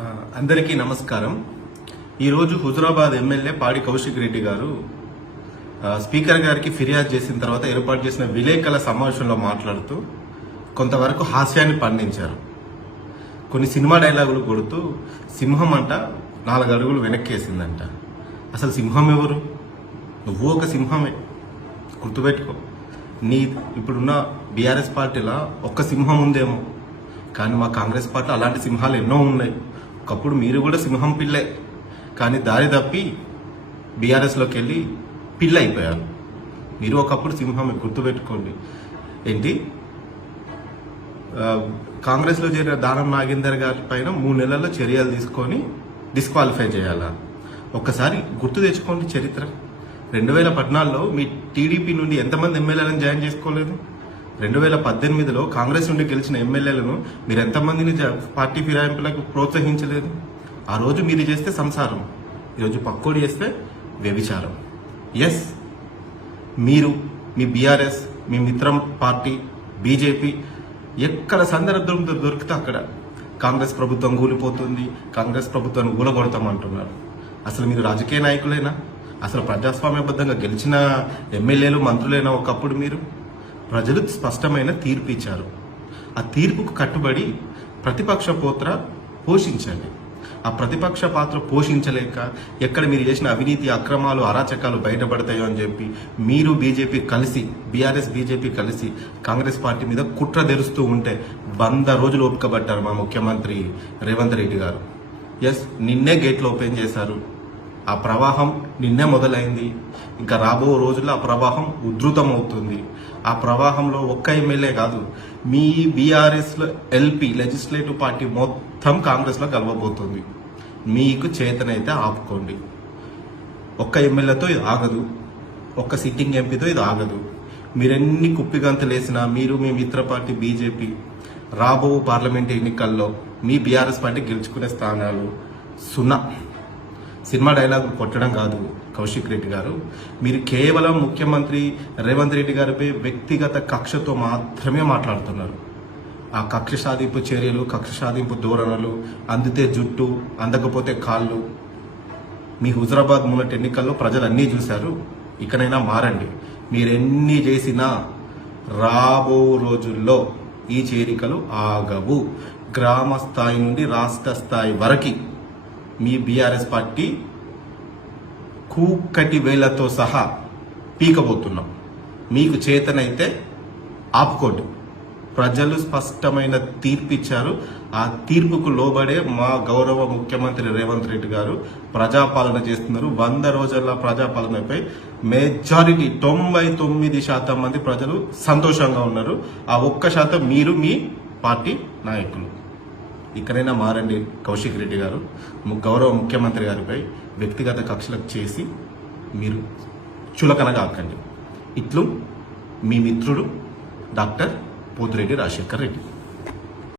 అందరికీ నమస్కారం. ఈరోజు హుజురాబాద్ ఎమ్మెల్యే పాడి కౌశిక్ రెడ్డి గారు స్పీకర్ గారికి ఫిర్యాదు చేసిన తర్వాత ఏర్పాటు చేసిన విలేకరుల సమావేశంలో మాట్లాడుతూ కొంతవరకు హాస్యాన్ని పండించారు. కొన్ని సినిమా డైలాగులు కొడుతూ సింహం అంట నాలుగు అడుగులు వెనక్కేసిందంట. అసలు సింహం ఎవరు? నువ్వు ఒక సింహమే. గుర్తుపెట్టుకో. నీ ఇప్పుడున్న బీఆర్ఎస్ పార్టీలో ఒక్క సింహం ఉందేమో. కానీ మా కాంగ్రెస్ పార్టీ అలాంటి సింహాలు ఎన్నో ఉన్నాయి. ఒకప్పుడు మీరు కూడా సింహం పిల్లే. కానీ దారి తప్పి బీఆర్ఎస్లోకి వెళ్ళి పిల్ల అయిపోయారు. మీరు ఒకప్పుడు సింహమే గుర్తుపెట్టుకోండి ఏంటి? కాంగ్రెస్లో చేరిన దానం నాగేందర్ గారి పైన మూడు నెలల్లో చర్యలు తీసుకొని డిస్క్వాలిఫై చేయాలా? ఒక్కసారి గుర్తు తెచ్చుకోండి చరిత్ర. రెండు వేల పద్నాలుగులో మీ టీడీపీ నుండి ఎంతమంది ఎమ్మెల్యేలను జాయిన్ చేసుకోలేదు? రెండు వేల పద్దెనిమిదిలో కాంగ్రెస్ నుండి గెలిచిన ఎమ్మెల్యేలను మీరు ఎంతమందిని పార్టీ ఫిరాయింపులకు ప్రోత్సహించలేదు? ఆ రోజు మీరు చేస్తే సంసారం. ఈరోజు పక్కోడు చేస్తే వ్యభిచారం. ఎస్ మీరు మీ బీఆర్ఎస్ మీ మిత్రం పార్టీ బీజేపీ ఎక్కడ సందర్భం దొరికితే అక్కడ. కాంగ్రెస్ ప్రభుత్వం కూలిపోతుంది కాంగ్రెస్ ప్రభుత్వాన్ని ఊలగొడతామంటున్నారు. అసలు మీరు రాజకీయ నాయకులేనా అసలు ప్రజాస్వామ్యబద్ధంగా గెలిచిన ఎమ్మెల్యేలు మంత్రులైనా ఒకప్పుడు మీరు? ప్రజలు స్పష్టమైన తీర్పు ఇచ్చారు. ఆ తీర్పుకు కట్టుబడి ప్రతిపక్ష పోత్ర పోషించండి. ఆ ప్రతిపక్ష పాత్ర పోషించలేక ఎక్కడ మీరు చేసిన అవినీతి అక్రమాలు అరాచకాలు బయటపడతాయో అని చెప్పి మీరు బీజేపీ కలిసి బీఆర్ఎస్ బీజేపీ కలిసి కాంగ్రెస్ పార్టీ మీద కుట్ర తెరుస్తూ ఉంటే వంద రోజులు ఒప్పుకబడ్డారు మా ముఖ్యమంత్రి రేవంత్ రెడ్డి గారు. ఎస్ నిన్నే గేట్లు ఓపెన్ చేశారు. ఆ ప్రవాహం నిన్నే మొదలైంది. ఇంకా రాబో రోజుల్లో ఆ ప్రవాహం ఉధృతం అవుతుంది ఆ ప్రవాహంలో ఒక్క ఎమ్మెల్యే కాదు మీ బీఆర్ఎస్లో ఎల్పీ లెజిస్లేటివ్ పార్టీ మొత్తం కాంగ్రెస్లో కలవబోతుంది. మీకు చేతనైతే ఆపుకోండి. ఒక్క ఎమ్మెల్యేతో ఇది ఆగదు. ఒక్క సిట్టింగ్ ఎంపీతో ఇది ఆగదు. మీరెన్ని కుప్పిగంతులు వేసినా మీరు మీ మిత్ర పార్టీ బీజేపీ రాబో పార్లమెంట్ ఎన్నికల్లో మీ బీఆర్ఎస్ పార్టీ గెలుచుకునే స్థానాలు సున్నా. సినిమా డైలాగ్ కొట్టడం కాదు కౌశిక్ రెడ్డి గారు. మీరు కేవలం ముఖ్యమంత్రి రేవంత్ రెడ్డి గారిపై వ్యక్తిగత కక్షతో మాత్రమే మాట్లాడుతున్నారు. ఆ కక్ష సాధింపు చర్యలు కక్ష సాధింపు ధోరణులు అందితే జుట్టు అందకపోతే కాళ్ళు. మీ హుజరాబాద్ మొన్నటి ఎన్నికల్లో ప్రజలు అన్నీ చూశారు. ఇకనైనా మారండి. మీరెన్ని చేసినా రాబో రోజుల్లో ఈ చేరికలు ఆగవు. గ్రామ స్థాయి నుండి రాష్ట్ర స్థాయి వరకు మీ బీఆర్ఎస్ పార్టీ కూకటి వేలతో సహా పీకబోతున్నాం. మీకు చేతనైతే ఆపుకోండి. ప్రజలు స్పష్టమైన తీర్పు ఇచ్చారు ఆ తీర్పుకు లోబడే మా గౌరవ ముఖ్యమంత్రి రేవంత్ రెడ్డి గారు ప్రజాపాలన చేస్తున్నారు. వంద రోజుల ప్రజాపాలనపై మెజారిటీ తొంభై తొమ్మిది శాతం మంది ప్రజలు సంతోషంగా ఉన్నారు. ఆ ఒక్క శాతం మీరు మీ పార్టీ నాయకులు. ఇక్కడైనా మారండి కౌశిక్ రెడ్డి గారు. గౌరవ ముఖ్యమంత్రి గారిపై వ్యక్తిగత కక్షలకు చేసి మీరు చులకనగా ఆకండి ఇట్లు మీ మిత్రుడు డాక్టర్ పోతిరెడ్డి రాజశేఖర్ రెడ్డి.